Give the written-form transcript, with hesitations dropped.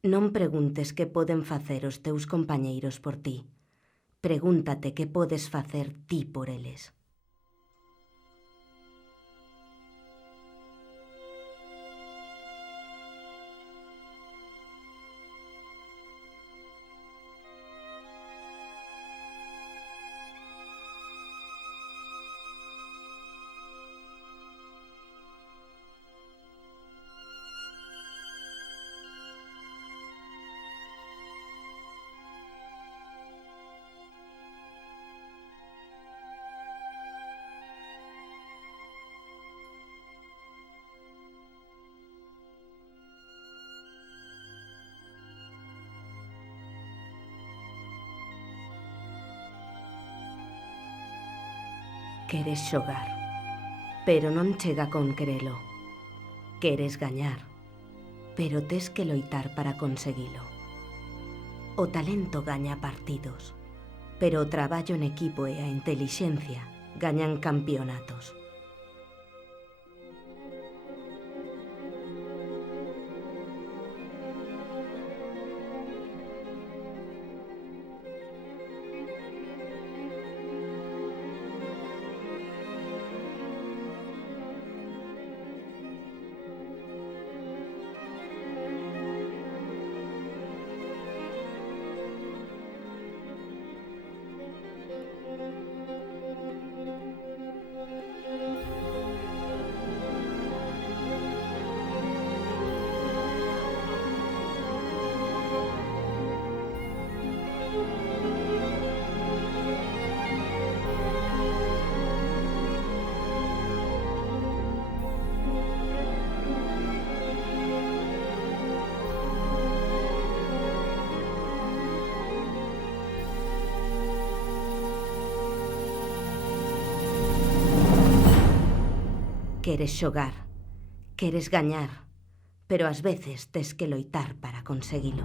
Non preguntes que poden facer os teus compañeiros por ti. Pregúntate que podes facer ti por eles. Queres xogar, pero non chega con querelo. Queres gañar, pero tes que loitar para conseguilo. O talento gaña partidos, pero o traballo en equipo e a intelixencia gañan campeonatos. Queres xogar, queres gañar, pero ás veces tes que loitar para conseguilo.